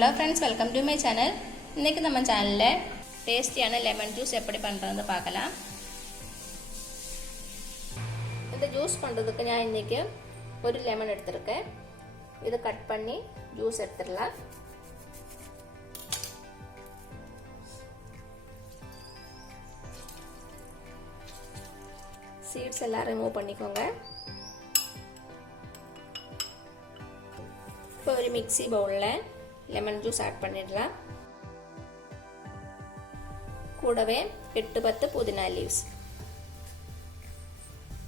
Hello friends, welcome to my channel. இன்றைக்கி நம்ம சேனலில் டேஸ்டியான லெமன் ஜூஸ் எப்படி பண்ணுறதுன்னு பார்க்கலாம். இந்த ஜூஸ் பண்ணுறதுக்கு நான் இன்றைக்கி ஒரு லெமன் எடுத்துருக்கேன். இதை கட் பண்ணி ஜூஸ் எடுத்துடலாம். சீட்ஸ் எல்லாம் ரிமூவ் பண்ணிக்கோங்க. இப்போ ஒரு மிக்ஸி பவுலில் லெமன் ஜூஸ் ஆட் பண்ணிடலாம். கூடவே 8-10 புதினா லீவ்ஸ்,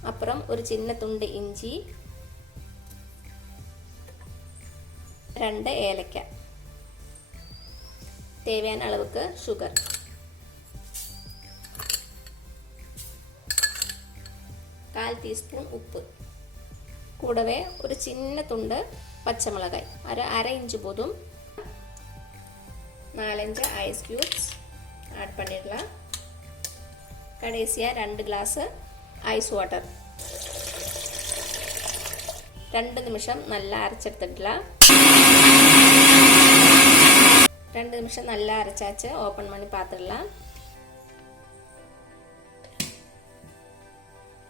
அப்புறம் ஒரு சின்ன துண்டு இஞ்சி, 2 ஏலக்காய், தேவையான அளவுக்கு சுகர், கால் டீஸ்பூன் உப்பு, கூடவே ஒரு சின்ன துண்டு பச்சை மிளகாய், அரை இன்ச்சு போதும், 4-5 ஐஸ் கியூப்ஸ் ஆட் பண்ணிடலாம். கடைசியாக 2 கிளாஸ் ஐஸ் வாட்டர். 2 நிமிஷம் நல்லா அரைச்செடுத்துடலாம். 2 நிமிஷம் நல்லா அரைச்சாச்சு. ஓப்பன் பண்ணி பார்த்துடலாம்.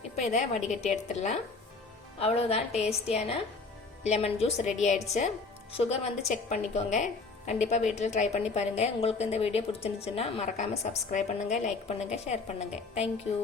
இப்போ இதை வடிகட்டி எடுத்துடலாம். அவ்வளோதான், டேஸ்டியான லெமன் ஜூஸ் ரெடி ஆயிடுச்சு. சுகர் செக் பண்ணிக்கோங்க. கண்டிப்பாக வீட்டில் ட்ரை பண்ணி பாருங்கள். உங்களுக்கு இந்த வீடியோ பிடிச்சிருந்துச்சுன்னா மறக்காமல் சப்ஸ்கிரைப் பண்ணுங்கள், லைக் பண்ணுங்கள், ஷேர் பண்ணுங்கள். தேங்க்யூ.